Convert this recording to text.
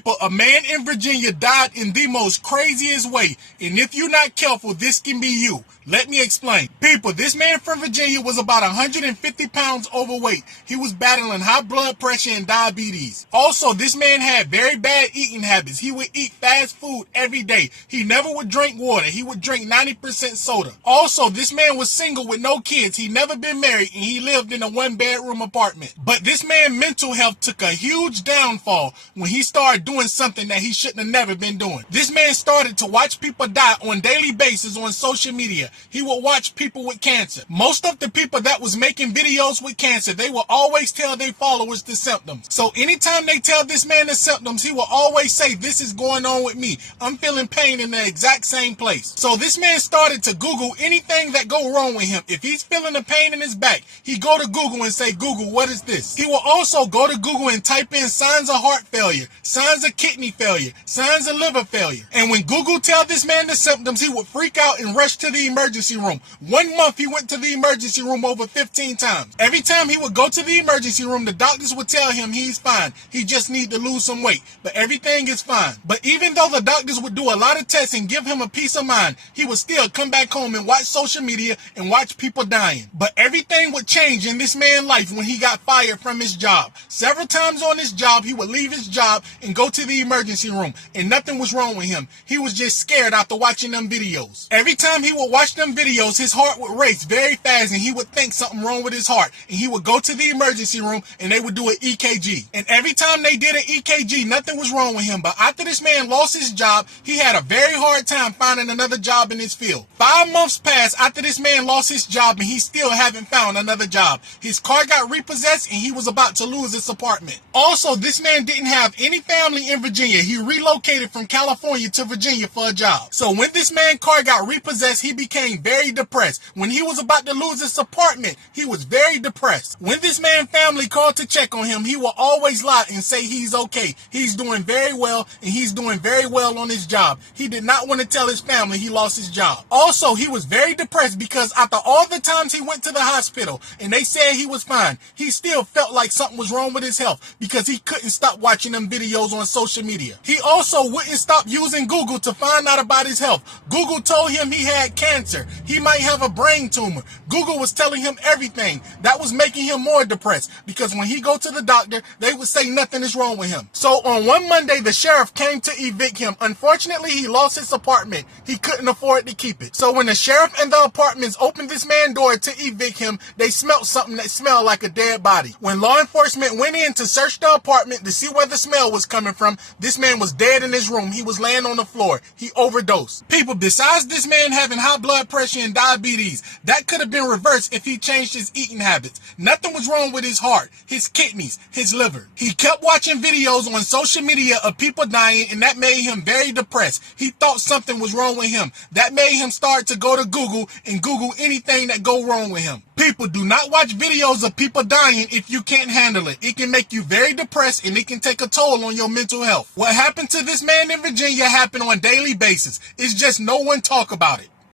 People, a man in Virginia died in the most craziest way, and if you're not careful, this can be you. Let me explain. People, this man from Virginia was about 150 pounds overweight. He was battling high blood pressure and diabetes. Also, this man had very bad eating habits. He would eat fast food every day. He never would drink water. He would drink 90% soda. Also, this man was single with no kids. He never been married, and he lived in a one-bedroom apartment. But this man's mental health took a huge downfall when he started doing something that he shouldn't have never been doing. This man started to watch people die on a daily basis on social media. He would watch people with cancer. Most of the people that was making videos with cancer, they will always tell their followers the symptoms. So anytime they tell this man the symptoms, he will always say, "This is going on with me. I'm feeling pain in the exact same place." So this man started to Google anything that go wrong with him. If he's feeling the pain in his back, he go to Google and say, "Google, what is this?" He will also go to Google and type in signs of heart failure, signs of kidney failure, signs of liver failure. And when Google tell this man the symptoms, he would freak out and rush to the emergency room. 1 month he went to the emergency room over 15 times. Every time he would go to the emergency room, the doctors would tell him he's fine. He just need to lose some weight, but everything is fine. But even though the doctors would do a lot of tests and give him a peace of mind, he would still come back home and watch social media and watch people dying. But everything would change in this man's life when he got fired from his job. Several times on his job, he would leave his job and go to the emergency room, and nothing was wrong with him. He was just scared after watching them videos. Every time he would watch them videos, his heart would race very fast, and he would think something wrong with his heart. And he would go to the emergency room, and they would do an EKG. And every time they did an EKG, nothing was wrong with him. But after this man lost his job, he had a very hard time finding another job in his field. 5 months passed after this man lost his job, and he still haven't found another job. His car got repossessed, and he was about to lose his apartment. Also, this man didn't have any family in Virginia. He relocated from California to Virginia for a job. So when this man's car got repossessed, he became very depressed. When he was about to lose his apartment, he was very depressed. When this man's family called to check on him, he will always lie and say he's okay. He's doing very well, and he's doing very well on his job. He did not want to tell his family he lost his job. Also, he was very depressed because after all the times he went to the hospital and they said he was fine, he still felt like something was wrong with his health because he couldn't stop watching them videos on social media. He also wouldn't stop using Google to find out about his health. Google told him he had cancer. He might have a brain tumor. Google was telling him everything. That was making him more depressed because when he go to the doctor, they would say nothing is wrong with him. So on one Monday, the sheriff came to evict him. Unfortunately, he lost his apartment. He couldn't afford to keep it. So when the sheriff and the apartments opened this man's door to evict him, they smelled something that smelled like a dead body. When law enforcement went in to search the apartment to see where the smell was coming from, this man was dead in his room. He was laying on the floor. He overdosed. People, besides this man having high blood pressure and diabetes, that could have been reversed if he changed his eating habits. Nothing was wrong with his heart, his kidneys, his liver. He kept watching videos on social media of people dying, and that made him very depressed. He thought something was wrong with him. That made him start to go to Google and Google anything that go wrong with him. People, do not watch videos of people dying if you can't handle it. It can make you very depressed, and it can take a toll on your mental health. What happened to this man in Virginia happened on a daily basis. It's just no one talk about it.